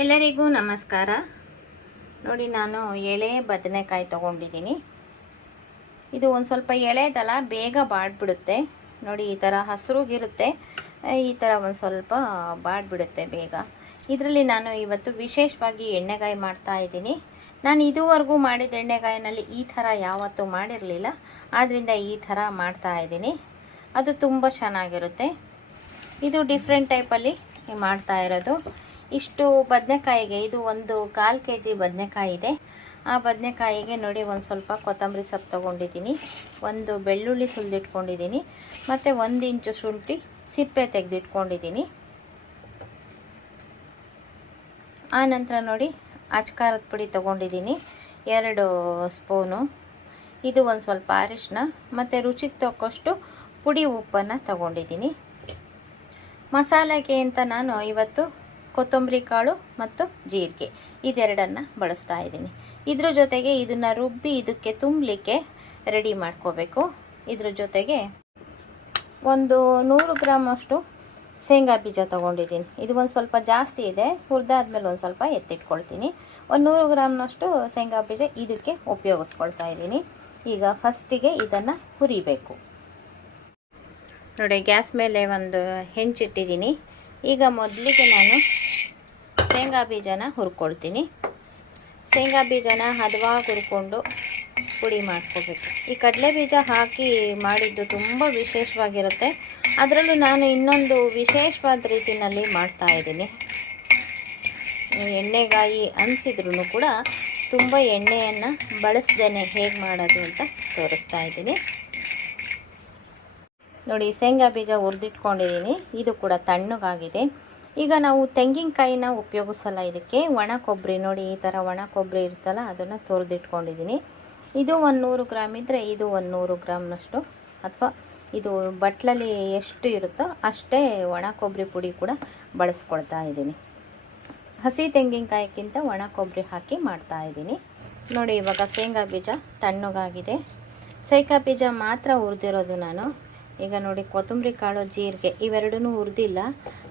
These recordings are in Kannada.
ಎಲ್ಲರಿಗೂ ನಮಸ್ಕಾರ. ನೋಡಿ, ನಾನು ಎಳೆ ಬದನೆಕಾಯಿ ತೊಗೊಂಡಿದ್ದೀನಿ. ಇದು ಒಂದು ಸ್ವಲ್ಪ ಎಳೆದಲ್ಲ, ಬೇಗ ಬಾಡ್ಬಿಡುತ್ತೆ. ನೋಡಿ, ಈ ಥರ ಹಸಿರುಗಿರುತ್ತೆ, ಈ ಥರ ಒಂದು ಸ್ವಲ್ಪ ಬಾಡ್ಬಿಡುತ್ತೆ ಬೇಗ. ಇದರಲ್ಲಿ ನಾನು ಇವತ್ತು ವಿಶೇಷವಾಗಿ ಎಣ್ಣೆಗಾಯಿ ಮಾಡ್ತಾ ಇದ್ದೀನಿ. ನಾನು ಇದುವರೆಗೂ ಮಾಡಿದ ಎಣ್ಣೆಗಾಯಿನಲ್ಲಿ ಈ ಥರ ಯಾವತ್ತೂ ಮಾಡಿರಲಿಲ್ಲ, ಆದ್ದರಿಂದ ಈ ಥರ ಮಾಡ್ತಾ ಇದ್ದೀನಿ. ಅದು ತುಂಬ ಚೆನ್ನಾಗಿರುತ್ತೆ. ಇದು ಡಿಫ್ರೆಂಟ್ ಟೈಪಲ್ಲಿ ಮಾಡ್ತಾ ಇರೋದು. ಇಷ್ಟು ಬದನೆಕಾಯಿಗೆ, ಇದು ಒಂದು 1/4 kg ಬದನೆಕಾಯಿ ಇದೆ. ಆ ಬದನೆಕಾಯಿಗೆ ನೋಡಿ, ಒಂದು ಸ್ವಲ್ಪ ಕೊತ್ತಂಬರಿ ಸೊಪ್ಪು ತೊಗೊಂಡಿದ್ದೀನಿ, ಒಂದು ಬೆಳ್ಳುಳ್ಳಿ ಸುಲಿದಿಟ್ಕೊಂಡಿದ್ದೀನಿ, ಮತ್ತು 1 ಇಂಚು ಶುಂಠಿ ಸಿಪ್ಪೆ ತೆಗೆದಿಟ್ಕೊಂಡಿದ್ದೀನಿ. ಆನಂತರ ನೋಡಿ, ಅಚ್ಕಾರದ ಪುಡಿ ತೊಗೊಂಡಿದ್ದೀನಿ 2 ಸ್ಪೂನು. ಇದು ಒಂದು ಸ್ವಲ್ಪ ಅರಿಶಿನ ಮತ್ತು ರುಚಿಗೆ ತಕ್ಕಷ್ಟು ಪುಡಿ ಉಪ್ಪನ್ನು ತಗೊಂಡಿದ್ದೀನಿ. ಮಸಾಲೆಗೆ ಅಂತ ನಾನು ಇವತ್ತು ಕೊತ್ತಂಬರಿ ಕಾಳು ಮತ್ತು ಜೀರಿಗೆ ಇದೆರಡನ್ನು ಬಳಸ್ತಾ ಇದ್ದೀನಿ. ಇದ್ರ ಜೊತೆಗೆ ಇದನ್ನು ರುಬ್ಬಿ ಇದಕ್ಕೆ ತುಂಬಲಿಕ್ಕೆ ರೆಡಿ ಮಾಡ್ಕೋಬೇಕು. ಇದ್ರ ಜೊತೆಗೆ ಒಂದು 100 ಗ್ರಾಮ್ ಅಷ್ಟು ಶೇಂಗಾ ಬೀಜ ತೊಗೊಂಡಿದ್ದೀನಿ. ಇದು ಒಂದು ಸ್ವಲ್ಪ ಜಾಸ್ತಿ ಇದೆ, ಹುರಿದಾದ್ಮೇಲೆ ಒಂದು ಸ್ವಲ್ಪ ಎತ್ತಿಟ್ಕೊಳ್ತೀನಿ. ಒಂದು 100 ಗ್ರಾಮ್ನಷ್ಟು ಶೇಂಗಾ ಬೀಜ ಇದಕ್ಕೆ ಉಪಯೋಗಿಸ್ಕೊಳ್ತಾ ಇದ್ದೀನಿ. ಈಗ ಫಸ್ಟಿಗೆ ಇದನ್ನು ಹುರಿಬೇಕು. ನೋಡಿ, ಗ್ಯಾಸ್ ಮೇಲೆ ಒಂದು ಹೆಂಚಿಟ್ಟಿದ್ದೀನಿ. ಈಗ ಮೊದಲಿಗೆ ನಾನು ಶೇಂಗಾ ಬೀಜನ ಹುರ್ಕೊಳ್ತೀನಿ. ಶೇಂಗಾ ಬೀಜನ ಹದವಾಗಿ ಹುರ್ಕೊಂಡು ಪುಡಿ ಮಾಡ್ಕೋಬೇಕು. ಈ ಕಡಲೆ ಬೀಜ ಹಾಕಿ ಮಾಡಿದ್ದು ತುಂಬ ವಿಶೇಷವಾಗಿರುತ್ತೆ. ಅದರಲ್ಲೂ ನಾನು ಇನ್ನೊಂದು ವಿಶೇಷವಾದ ರೀತಿಯಲ್ಲಿ ಮಾಡ್ತಾ ಇದ್ದೀನಿ. ಎಣ್ಣೆಗಾಯಿ ಅನಿಸಿದ್ರೂ ಕೂಡ ತುಂಬ ಎಣ್ಣೆಯನ್ನು ಬಳಸ್ದೇನೆ ಹೇಗೆ ಮಾಡೋದು ಅಂತ ತೋರಿಸ್ತಾ ಇದ್ದೀನಿ. ನೋಡಿ, ಶೇಂಗಾ ಬೀಜ ಹುರಿದಿಟ್ಕೊಂಡಿದ್ದೀನಿ. ಇದು ಕೂಡ ತಣ್ಣಗಾಗಿದೆ. ಈಗ ನಾವು ತೆಂಗಿನಕಾಯಿನ ಉಪಯೋಗಿಸಲ್ಲ ಇದಕ್ಕೆ. ಒಣ ಕೊಬ್ಬರಿ ನೋಡಿ, ಈ ಥರ ಒಣ ಕೊಬ್ಬರಿ ಇರ್ತಲ್ಲ, ಅದನ್ನು ತುರಿದಿಟ್ಕೊಂಡಿದ್ದೀನಿ. ಇದು 100 ಗ್ರಾಮ್ ಇದ್ದರೆ ಇದು 100 ಗ್ರಾಮ್ನಷ್ಟು, ಅಥವಾ ಇದು ಬಟ್ಲಲ್ಲಿ ಎಷ್ಟು ಇರುತ್ತೋ ಅಷ್ಟೇ ಒಣ ಕೊಬ್ಬರಿ ಪುಡಿ ಕೂಡ ಬಳಸ್ಕೊಳ್ತಾ ಇದ್ದೀನಿ. ಹಸಿ ತೆಂಗಿನಕಾಯಿಗಿಂತ ಒಣ ಕೊಬ್ಬರಿ ಹಾಕಿ ಮಾಡ್ತಾ ಇದ್ದೀನಿ. ನೋಡಿ, ಇವಾಗ ಶೇಂಗಾ ಬೀಜ ತಣ್ಣಗಾಗಿದೆ. ಶೇಂಗಾ ಬೀಜ ಮಾತ್ರ ಹುರಿದಿರೋದು ನಾನು. ಈಗ ನೋಡಿ, ಕೊತ್ತಂಬರಿ ಕಾಳು ಜೀರಿಗೆ ಇವೆರಡೂ ಹುರಿದಿಲ್ಲ,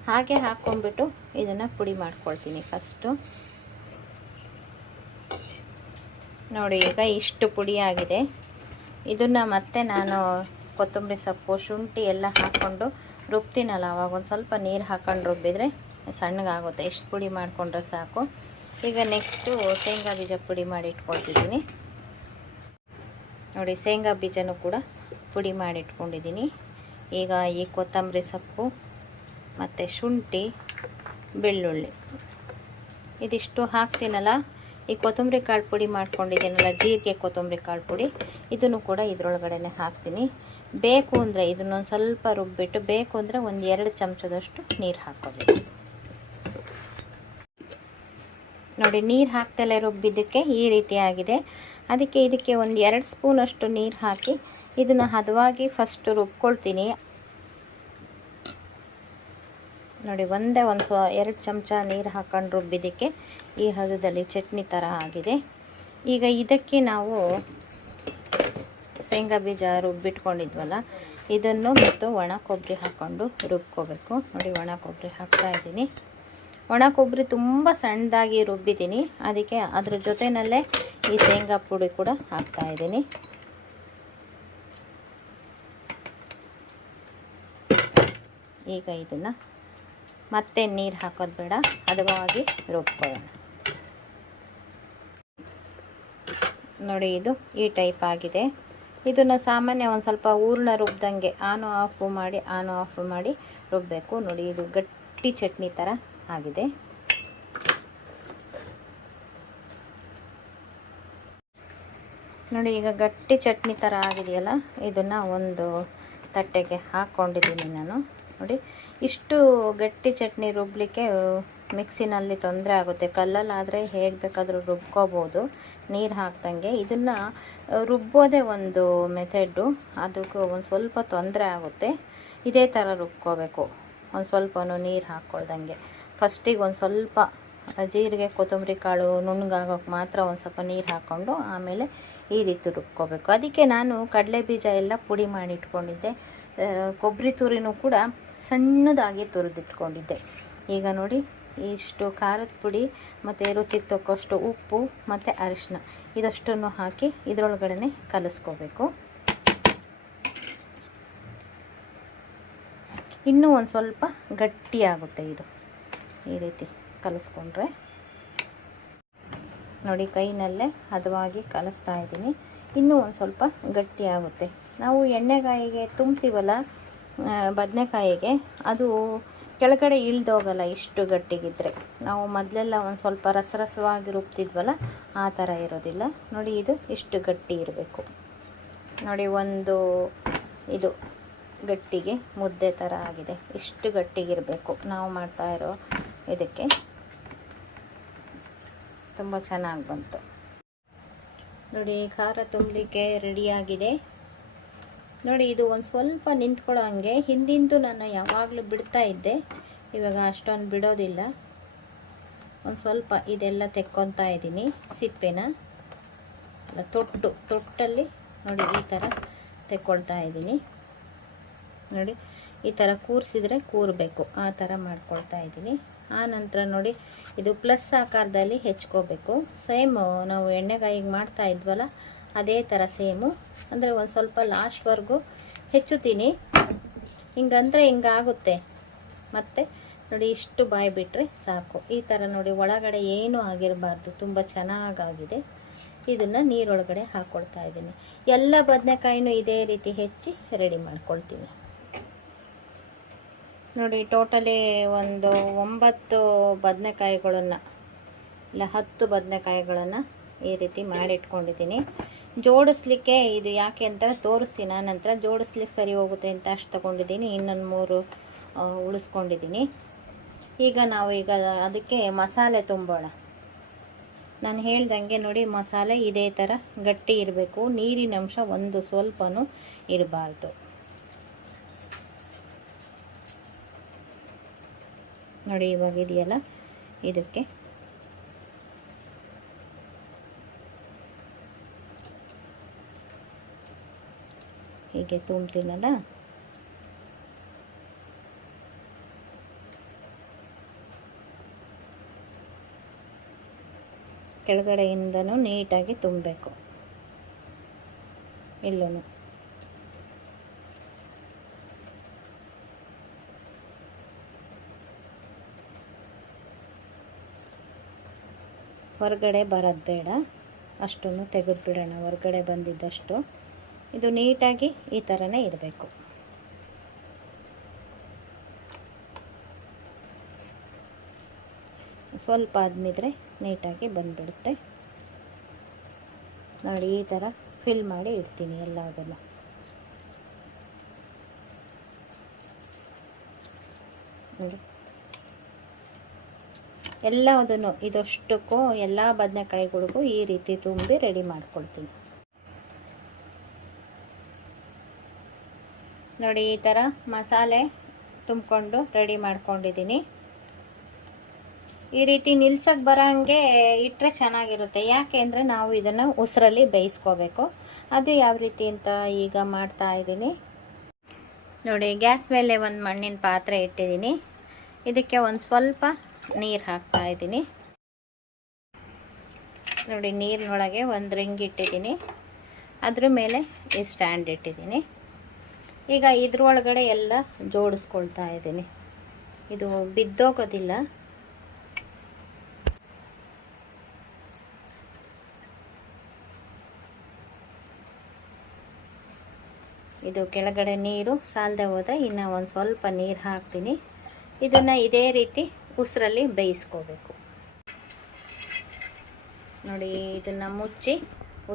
ಹಾಗೆ ಹಾಕ್ಕೊಂಡ್ಬಿಟ್ಟು ಇದನ್ನು ಪುಡಿ ಮಾಡ್ಕೊಳ್ತೀನಿ ಫಸ್ಟು. ನೋಡಿ, ಈಗ ಇಷ್ಟು ಪುಡಿ ಆಗಿದೆ. ಇದನ್ನು ಮತ್ತೆ ನಾನು ಕೊತ್ತಂಬರಿ ಸೊಪ್ಪು ಶುಂಠಿ ಎಲ್ಲ ಹಾಕ್ಕೊಂಡು ರುಬ್ತೀನಲ್ಲ, ಅವಾಗ ಒಂದು ಸ್ವಲ್ಪ ನೀರು ಹಾಕ್ಕೊಂಡು ರುಬ್ಬಿದರೆ ಸಣ್ಣಗಾಗುತ್ತೆ. ಎಷ್ಟು ಪುಡಿ ಮಾಡಿಕೊಂಡ್ರೆ ಸಾಕು. ಈಗ ನೆಕ್ಸ್ಟು ಶೇಂಗಾ ಬೀಜ ಪುಡಿ ಮಾಡಿ ಇಟ್ಕೊಳ್ತಿದ್ದೀನಿ. ನೋಡಿ, ಶೇಂಗಾ ಬೀಜನೂ ಕೂಡ ಪುಡಿ ಮಾಡಿಟ್ಕೊಂಡಿದ್ದೀನಿ. ಈಗ ಈ ಕೊತ್ತಂಬರಿ ಸೊಪ್ಪು ಮತ್ತು ಶುಂಠಿ ಬೆಳ್ಳುಳ್ಳಿ ಇದಿಷ್ಟು ಹಾಕ್ತೀನಲ್ಲ. ಈ ಕೊತ್ತಂಬರಿ ಕಾಳು ಪುಡಿ ಮಾಡ್ಕೊಂಡಿದ್ದೀನಲ್ಲ, ಜೀರಿಗೆ ಕೊತ್ತಂಬರಿ ಕಾಳು ಪುಡಿ, ಇದನ್ನು ಕೂಡ ಇದರೊಳಗಡೆ ಹಾಕ್ತೀನಿ. ಬೇಕು ಅಂದರೆ ಇದನ್ನೊಂದು ಸ್ವಲ್ಪ ರುಬ್ಬಿಟ್ಟು, ಬೇಕು ಅಂದರೆ ಒಂದು 2 ಚಮಚದಷ್ಟು ನೀರು ಹಾಕ್ಕೋಬೇಕು. ನೋಡಿ, ನೀರು ಹಾಕ್ತಲೇ ರುಬ್ಬಿದ್ದಕ್ಕೆ ಈ ರೀತಿ ಆಗಿದೆ. ಅದಕ್ಕೆ ಇದಕ್ಕೆ ಒಂದು 2 ಸ್ಪೂನಷ್ಟು ನೀರು ಹಾಕಿ ಇದನ್ನು ಹದವಾಗಿ ಫಸ್ಟ್ ರುಬ್ಕೊಳ್ತೀನಿ. ನೋಡಿ, ಒಂದು 2 ಚಮಚ ನೀರು ಹಾಕ್ಕೊಂಡು ರುಬ್ಬಿದ್ದಕ್ಕೆ ಈ ಹದದಲ್ಲಿ ಚಟ್ನಿ ಥರ ಆಗಿದೆ. ಈಗ ಇದಕ್ಕೆ ನಾವು ಶೇಂಗಾ ಬೀಜ ರುಬ್ಬಿಟ್ಕೊಂಡಿದ್ವಲ್ಲ, ಇದನ್ನು ಮತ್ತು ಒಣ ಕೊಬ್ಬರಿ ಹಾಕ್ಕೊಂಡು ರುಬ್ಕೋಬೇಕು. ನೋಡಿ, ಒಣ ಕೊಬ್ಬರಿ ಹಾಕ್ತಾಯಿದ್ದೀನಿ. ಒಣ ಕೊಬ್ಬರಿ ತುಂಬ ಸಣ್ಣದಾಗಿ ರುಬ್ಬಿದ್ದೀನಿ, ಅದಕ್ಕೆ ಅದ್ರ ಜೊತೆಯಲ್ಲೇ ಈ ಶೇಂಗಾ ಪುಡಿ ಕೂಡ ಹಾಕ್ತಾಯಿದ್ದೀನಿ. ಈಗ ಇದನ್ನು ಮತ್ತೆ ನೀರು ಹಾಕೋದು ಬೇಡ, ಹದವಾಗಿ ರುಬ್ಕೊಳ್ಳೋಣ. ನೋಡಿ, ಇದು ಈ ಟೈಪ್ ಆಗಿದೆ. ಇದನ್ನು ಸಾಮಾನ್ಯ ಒಂದು ಸ್ವಲ್ಪ ಹೂರ್ಣ ರುಬ್ದಂಗೆ ಆನು ಆಫ್ ಮಾಡಿ ರುಬ್ಬಬೇಕು. ನೋಡಿ, ಇದು ಗಟ್ಟಿ ಚಟ್ನಿ ಥರ ಆಗಿದೆ. ನೋಡಿ, ಈಗ ಗಟ್ಟಿ ಚಟ್ನಿ ಥರ ಆಗಿದೆಯಲ್ಲ, ಇದನ್ನು ಒಂದು ತಟ್ಟೆಗೆ ಹಾಕ್ಕೊಂಡಿದ್ದೀನಿ ನಾನು. ನೋಡಿ, ಇಷ್ಟು ಗಟ್ಟಿ ಚಟ್ನಿ ರುಬ್ಬಲಿಕ್ಕೆ ಮಿಕ್ಸಿನಲ್ಲಿ ತೊಂದರೆ ಆಗುತ್ತೆ. ಕಲ್ಲಲ್ಲಾದರೆ ಹೇಗೆ ಬೇಕಾದರೂ ರುಬ್ಕೋಬೋದು ನೀರು ಹಾಕ್ದಂಗೆ. ಇದನ್ನು ರುಬ್ಬೋದೇ ಒಂದು ಮೆಥಡು, ಅದಕ್ಕೂ ಒಂದು ಸ್ವಲ್ಪ ತೊಂದರೆ ಆಗುತ್ತೆ. ಇದೇ ಥರ ರುಬ್ಕೋಬೇಕು, ಒಂದು ಸ್ವಲ್ಪನೂ ನೀರು ಹಾಕ್ಕೊಳ್ದಂಗೆ. ಫಸ್ಟಿಗೆ ಒಂದು ಸ್ವಲ್ಪ ಜೀರಿಗೆ ಕೊತ್ತಂಬರಿ ಕಾಳು ನುಣ್ಣಗಾಗೋಕ್ಕೆ ಮಾತ್ರ ಒಂದು ಸ್ವಲ್ಪ ನೀರು ಹಾಕ್ಕೊಂಡು ಆಮೇಲೆ ಈ ರೀತಿ ರುಬ್ಕೋಬೇಕು. ಅದಕ್ಕೆ ನಾನು ಕಡಲೆ ಬೀಜ ಎಲ್ಲ ಪುಡಿ ಮಾಡಿ ಇಟ್ಕೊಂಡಿದ್ದೆ. ಕೊಬ್ಬರಿ ತುರಿನೂ ಕೂಡ ಸಣ್ಣದಾಗಿ ತುರಿದಿಟ್ಕೊಂಡಿದ್ದೆ. ಈಗ ನೋಡಿ, ಇಷ್ಟು ಖಾರದ ಪುಡಿ ಮತ್ತು ರುಚಿಗೆ ತಕ್ಕಷ್ಟು ಉಪ್ಪು ಮತ್ತು ಅರಿಶಿನ ಇದಷ್ಟನ್ನು ಹಾಕಿ ಇದರೊಳಗಡೆ ಕಲಿಸ್ಕೋಬೇಕು. ಇನ್ನೂ ಒಂದು ಸ್ವಲ್ಪ ಗಟ್ಟಿಯಾಗುತ್ತೆ ಇದು ಈ ರೀತಿ ಕಲಿಸ್ಕೊಂಡ್ರೆ. ನೋಡಿ ಕೈನಲ್ಲೇ ಹದವಾಗಿ ಕಲಿಸ್ತಾ ಇದ್ದೀನಿ. ಇನ್ನೂ ಒಂದು ಸ್ವಲ್ಪ ಗಟ್ಟಿಯಾಗುತ್ತೆ. ನಾವು ಎಣ್ಣೆಗಾಯಿಗೆ ತುಂಬ್ತೀವಲ್ಲ ಬದನೆಕಾಯಿಗೆ, ಅದು ಕೆಳಗಡೆ ಇಳ್ದೋಗಲ್ಲ ಇಷ್ಟು ಗಟ್ಟಿಗಿದ್ರೆ. ನಾವು ಮೊದಲೆಲ್ಲ ಒಂದು ಸ್ವಲ್ಪ ರಸರಸವಾಗಿ ರುಬ್ತಿದ್ವಲ್ಲ ಆ ಥರ ಇರೋದಿಲ್ಲ. ನೋಡಿ ಇದು ಇಷ್ಟು ಗಟ್ಟಿ ಇರಬೇಕು. ನೋಡಿ ಒಂದು ಇದು ಗಟ್ಟಿಗೆ ಮುದ್ದೆ ಥರ ಆಗಿದೆ. ಇಷ್ಟು ಗಟ್ಟಿಗಿರಬೇಕು ನಾವು ಮಾಡ್ತಾ ಇರೋ ಇದಕ್ಕೆ. ತುಂಬ ಚೆನ್ನಾಗಿ ಬಂತು. ನೋಡಿ ಖಾರ ತುಂಬಲಿಕ್ಕೆ ರೆಡಿಯಾಗಿದೆ. ನೋಡಿ ಇದು ಒಂದು ಸ್ವಲ್ಪ ನಿಂತ್ಕೊಳ್ಳೋ ಹಂಗೆ. ಹಿಂದಿಂದು ನಾನು ಯಾವಾಗಲೂ ಬಿಡ್ತಾ ಇದ್ದೆ, ಇವಾಗ ಅಷ್ಟೊಂದು ಬಿಡೋದಿಲ್ಲ. ಒಂದು ಸ್ವಲ್ಪ ಇದೆಲ್ಲ ತೆಕ್ಕೊತಾ ಇದ್ದೀನಿ ಸಿಪ್ಪೆನ. ತೊಟ್ಟಲ್ಲಿ ನೋಡಿ ಈ ಥರ ತೆಕ್ಕೊಳ್ತಾ ಇದ್ದೀನಿ. ನೋಡಿ ಈ ಥರ ಕೂರಿಸಿದ್ರೆ ಕೂರಬೇಕು, ಆ ಥರ ಮಾಡ್ಕೊಳ್ತಾ ಇದ್ದೀನಿ. ಆ ನಂತರ ನೋಡಿ ಇದು ಪ್ಲಸ್ ಆಕಾರದಲ್ಲಿ ಹೆಚ್ಕೋಬೇಕು. ಸೇಮು ನಾವು ಎಣ್ಣೆಗಾಯಿಗೆ ಮಾಡ್ತಾ ಇದ್ವಲ್ಲ ಅದೇ ಥರ ಸೇಮು. ಅಂದರೆ ಒಂದು ಸ್ವಲ್ಪ ಲಾಸ್ಟ್ವರೆಗೂ ಹೆಚ್ಚುತ್ತೀನಿ. ಹಿಂಗಂದರೆ ಹಿಂಗಾಗುತ್ತೆ. ಮತ್ತು ನೋಡಿ ಇಷ್ಟು ಬಾಯಿ ಬಿಟ್ಟರೆ ಸಾಕು. ಈ ಥರ ನೋಡಿ ಒಳಗಡೆ ಏನೂ ಆಗಿರಬಾರ್ದು. ತುಂಬ ಚೆನ್ನಾಗಾಗಿದೆ. ಇದನ್ನು ನೀರೊಳಗಡೆ ಹಾಕ್ಕೊಳ್ತಾ ಇದ್ದೀನಿ. ಎಲ್ಲ ಬದನೆಕಾಯಿನೂ ಇದೇ ರೀತಿ ಹೆಚ್ಚಿ ರೆಡಿ ಮಾಡ್ಕೊಳ್ತೀನಿ. ನೋಡಿ ಟೋಟಲಿ ಒಂದು 9 ಬದನೆಕಾಯಿಗಳನ್ನು ಇಲ್ಲ 10 ಬದನೆಕಾಯಿಗಳನ್ನು ಈ ರೀತಿ ಮಾಡಿಟ್ಕೊಂಡಿದ್ದೀನಿ. ಜೋಡಿಸ್ಲಿಕ್ಕೆ ಇದು ಯಾಕೆ ಅಂತ ತೋರಿಸ್ತೀನಿ. ಆನಂತರ ಜೋಡಿಸ್ಲಿಕ್ಕೆ ಸರಿ ಹೋಗುತ್ತೆ ಅಂತ ಅಷ್ಟು ತೊಗೊಂಡಿದ್ದೀನಿ. ಇನ್ನೊಂದು 3 ಉಳಿಸ್ಕೊಂಡಿದ್ದೀನಿ. ಈಗ ಅದಕ್ಕೆ ಮಸಾಲೆ ತುಂಬೋಣ. ನಾನು ಹೇಳ್ದಂಗೆ ನೋಡಿ ಮಸಾಲೆ ಇದೇ ಥರ ಗಟ್ಟಿ ಇರಬೇಕು. ನೀರಿನ ಅಂಶ ಒಂದು ಸ್ವಲ್ಪನೂ ಇರಬಾರ್ದು. ನೋಡಿ ಇವಾಗ ಇದೆಯಲ್ಲ ಇದಕ್ಕೆ ಹೀಗೆ ತುಂಬ್ತೀನಲ್ಲ, ಕೆಳಗಡೆಯಿಂದನೂ ನೀಟಾಗಿ ತುಂಬಬೇಕು. ಎಲ್ಲೂ ಹೊರಗಡೆ ಬರೋದು ಬೇಡ, ಅಷ್ಟನ್ನು ತೆಗೆದುಬಿಡೋಣ. ಹೊರಗಡೆ ಬಂದಿದ್ದಷ್ಟು ಇದು ನೀಟಾಗಿ ಈ ಥರನೇ ಇರಬೇಕು. ಸ್ವಲ್ಪ ಆದ್ಮಿದ್ರೆ ನೀಟಾಗಿ ಬಂದುಬಿಡುತ್ತೆ. ನೋಡಿ ಈ ಥರ ಫಿಲ್ ಮಾಡಿ ಇಡ್ತೀನಿ ಎಲ್ಲದನ್ನು. ನೋಡಿ ಎಲ್ಲದನ್ನು ಇದಷ್ಟಕ್ಕೂ ಎಲ್ಲ ಬದನೆಕಾಯಿಗಳಿಗೂ ಈ ರೀತಿ ತುಂಬಿ ರೆಡಿ ಮಾಡ್ಕೊಳ್ತೀನಿ. ನೋಡಿ ಈ ಥರ ಮಸಾಲೆ ತುಂಬಿಕೊಂಡು ರೆಡಿ ಮಾಡ್ಕೊಂಡಿದ್ದೀನಿ. ಈ ರೀತಿ ನಿಲ್ಸಕ್ಕೆ ಬರೋಂಗೆ ಇಟ್ಟರೆ ಚೆನ್ನಾಗಿರುತ್ತೆ. ಯಾಕೆ ಅಂದರೆ ನಾವು ಇದನ್ನು ಉಸಿರಲ್ಲಿ ಬೇಯಿಸ್ಕೋಬೇಕು. ಅದು ಯಾವ ರೀತಿ ಅಂತ ಈಗ ಮಾಡ್ತಾ ಇದ್ದೀನಿ. ನೋಡಿ ಗ್ಯಾಸ್ ಮೇಲೆ ಒಂದು ಮಣ್ಣಿನ ಪಾತ್ರೆ ಇಟ್ಟಿದ್ದೀನಿ. ಇದಕ್ಕೆ ಒಂದು ಸ್ವಲ್ಪ ನೀರು ಹಾಕ್ತಾ ಇದ್ದೀನಿ. ನೋಡಿ ನೀರಿನೊಳಗೆ ಒಂದು ರಿಂಗ್ ಇಟ್ಟಿದ್ದೀನಿ. ಅದ್ರ ಮೇಲೆ ಈ ಸ್ಟ್ಯಾಂಡ್ ಇಟ್ಟಿದ್ದೀನಿ. ಈಗ ಇದ್ರೊಳಗಡೆ ಎಲ್ಲ ಜೋಡಿಸ್ಕೊಳ್ತಾ ಇದ್ದೀನಿ. ಇದು ಬಿದ್ದೋಗೋದಿಲ್ಲ. ಇದು ಕೆಳಗಡೆ ನೀರು ಸಾಲದೆ ಹೋದರೆ ಇನ್ನು ಒಂದು ಸ್ವಲ್ಪ ನೀರು ಹಾಕ್ತೀನಿ. ಇದನ್ನು ಇದೇ ರೀತಿ ಉಸಿರಲ್ಲಿ ಬೇಯಿಸ್ಕೋಬೇಕು. ನೋಡಿ ಇದನ್ನು ಮುಚ್ಚಿ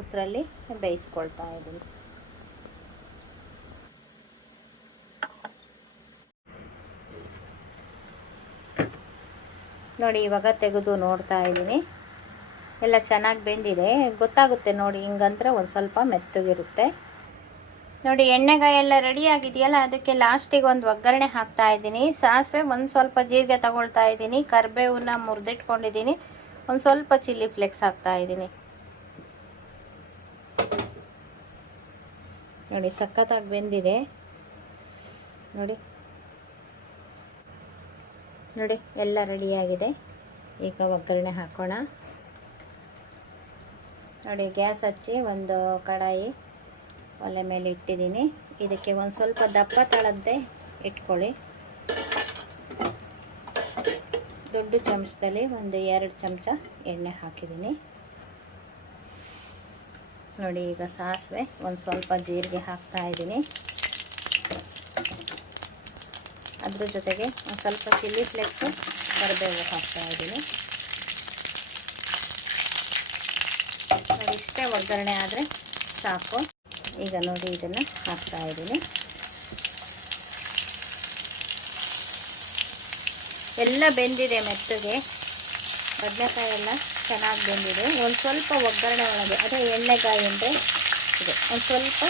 ಉಸಿರಲ್ಲಿ ಬೇಯಿಸ್ಕೊಳ್ತಾ ಇದ್ದೀನಿ. ನೋಡಿ ಇವಾಗ ತೆಗೆದು ನೋಡ್ತಾ ಇದ್ದೀನಿ. ಎಲ್ಲ ಚೆನ್ನಾಗಿ ಬೆಂದಿದೆ, ಗೊತ್ತಾಗುತ್ತೆ ನೋಡಿ. ಹಿಂಗಂದ್ರೆ ಒಂದು ಸ್ವಲ್ಪ ಮೆತ್ತಗಿರುತ್ತೆ. ನೋಡಿ ಎಣ್ಣೆಗಾಯಿ ಎಲ್ಲ ರೆಡಿ ಆಗಿದೆಯಲ್ಲ, ಅದಕ್ಕೆ ಲಾಸ್ಟಿಗೆ ಒಂದು ಒಗ್ಗರಣೆ ಹಾಕ್ತಾ ಇದ್ದೀನಿ. ಸಾಸಿವೆ, ಒಂದು ಸ್ವಲ್ಪ ಜೀರಿಗೆ ತಗೊಳ್ತಾ ಇದ್ದೀನಿ. ಕರಿಬೇವನ್ನ ಮುರಿದಿಟ್ಕೊಂಡಿದ್ದೀನಿ. ಒಂದು ಸ್ವಲ್ಪ ಚಿಲ್ಲಿ ಫ್ಲೇಕ್ಸ್ ಹಾಕ್ತಾ ಇದ್ದೀನಿ. ನೋಡಿ ಸಖತ್ತಾಗಿ ಬೆಂದಿದೆ ನೋಡಿ. ನೋಡಿ ಎಲ್ಲ ರೆಡಿಯಾಗಿದೆ. ಈಗ ಒಗ್ಗರಣೆ ಹಾಕೋಣ. ನೋಡಿ ಗ್ಯಾಸ್ ಹಚ್ಚಿ ಒಂದು ಕಡಾಯಿ ಒಲೆ ಮೇಲೆ ಇಟ್ಟಿದ್ದೀನಿ. ಇದಕ್ಕೆ ಒಂದು ಸ್ವಲ್ಪ ದಪ್ಪ ತಳದ್ದೇ ಇಟ್ಕೊಳ್ಳಿ. ದೊಡ್ಡ ಚಮಚದಲ್ಲಿ ಒಂದು 2 ಚಮಚ ಎಣ್ಣೆ ಹಾಕಿದ್ದೀನಿ. ನೋಡಿ ಈಗ ಸಾಸಿವೆ, ಒಂದು ಸ್ವಲ್ಪ ಜೀರಿಗೆ ಹಾಕ್ತಾ ಇದ್ದೀನಿ. ಅದ್ರ ಜೊತೆಗೆ ಒಂದು ಸ್ವಲ್ಪ ಚಿಲ್ಲಿ ಫ್ಲೇಕ್ಸು, ಕರಿಬೇವು ಹಾಕ್ತಾ ಇದ್ದೀನಿ. ನೋಡಿ ಇಷ್ಟೇ ಒಗ್ಗರಣೆ ಆದರೆ ಸಾಕು. ಈಗ ನೋಡಿ ಇದನ್ನು ಹಾಕ್ತಾ ಇದ್ದೀನಿ. ಎಲ್ಲ ಬೆಂದಿದೆ ಮೆತ್ತಗೆ, ಬದನೆಕಾಯಿ ಎಲ್ಲ ಚೆನ್ನಾಗಿ ಬೆಂದಿದೆ. ಒಂದು ಸ್ವಲ್ಪ ಒಗ್ಗರಣೆ ಒಳಗೆ, ಅದೇ ಎಣ್ಣೆಗಾಯಿ ಅಂದರೆ ಇದೆ, ಒಂದು ಸ್ವಲ್ಪ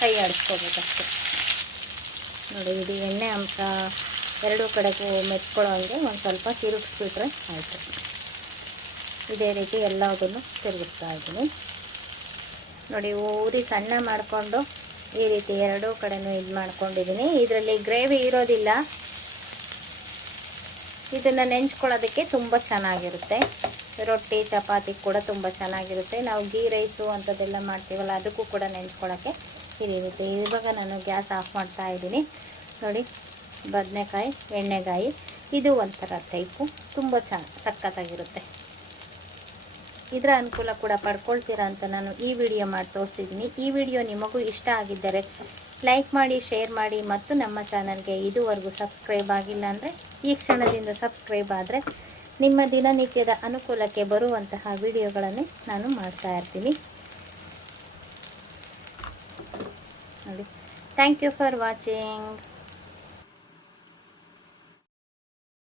ಕೈ ಆಡಿಸ್ಕೋಬೇಕಷ್ಟೆ. ನೋಡಿ ಇದು ಎಣ್ಣೆ ಅಂಶ ಎರಡೂ ಕಡೆಗೂ ಮೆತ್ಕೊಳ್ಳೋ ಹಂಗೆ ಒಂದು ಸ್ವಲ್ಪ ತಿರುಗಿಸ್ಬಿಟ್ರೆ ಆಯಿತು. ಇದೇ ರೀತಿ ಎಲ್ಲದನ್ನು ತಿರುಗಿಸ್ತಾ ಇದ್ದೀನಿ. ನೋಡಿ ಊರಿ ಸಣ್ಣ ಮಾಡಿಕೊಂಡು ಈ ರೀತಿ ಎರಡೂ ಕಡೆನೂ ಇದು ಮಾಡ್ಕೊಂಡಿದ್ದೀನಿ. ಇದರಲ್ಲಿ ಗ್ರೇವಿ ಇರೋದಿಲ್ಲ. ಇದನ್ನು ನೆಂಚ್ಕೊಳ್ಳೋದಕ್ಕೆ ತುಂಬ ಚೆನ್ನಾಗಿರುತ್ತೆ. ರೊಟ್ಟಿ ಚಪಾತಿ ಕೂಡ ತುಂಬ ಚೆನ್ನಾಗಿರುತ್ತೆ. ನಾವು ಗೀ ರೈಸು ಅಂಥದ್ದೆಲ್ಲ ಮಾಡ್ತೀವಲ್ಲ, ಅದಕ್ಕೂ ಕೂಡ ನೆಂಚ್ಕೊಳ್ಳೋಕ್ಕೆ ಈ ರೀತಿ. ಇವಾಗ ನಾನು ಗ್ಯಾಸ್ ಆಫ್ ಮಾಡ್ತಾ ಇದ್ದೀನಿ. ನೋಡಿ ಬದನೆಕಾಯಿ ಎಣ್ಣೆಗಾಯಿ, ಇದು ಒಂಥರ ಟೈಪು, ತುಂಬ ಸಖತ್ತಾಗಿರುತ್ತೆ. ಇದರ ಅನುಕೂಲ ಕೂಡ ಪಡ್ಕೊಳ್ತೀರಾ ಅಂತ ನಾನು ಈ ವಿಡಿಯೋ ಮಾಡಿ ತೋರಿಸಿದ್ದೀನಿ. ಈ ವಿಡಿಯೋ ನಿಮಗೂ ಇಷ್ಟ ಆಗಿದ್ದರೆ ಲೈಕ್ ಮಾಡಿ, ಶೇರ್ ಮಾಡಿ, ಮತ್ತು ನಮ್ಮ ಚಾನಲ್ಗೆ ಇದುವರೆಗೂ ಸಬ್ಸ್ಕ್ರೈಬ್ ಆಗಿಲ್ಲ ಅಂದರೆ ಈ ಕ್ಷಣದಿಂದ ಸಬ್ಸ್ಕ್ರೈಬ್ ಆದರೆ ನಿಮ್ಮ ದಿನನಿತ್ಯದ ಅನುಕೂಲಕ್ಕೆ ಬರುವಂತಹ ವಿಡಿಯೋಗಳನ್ನು ನಾನು ಮಾಡ್ತಾ ಇರ್ತೀನಿ. ನೋಡಿ, ಥ್ಯಾಂಕ್ ಯು ಫಾರ್ ವಾಚಿಂಗ್.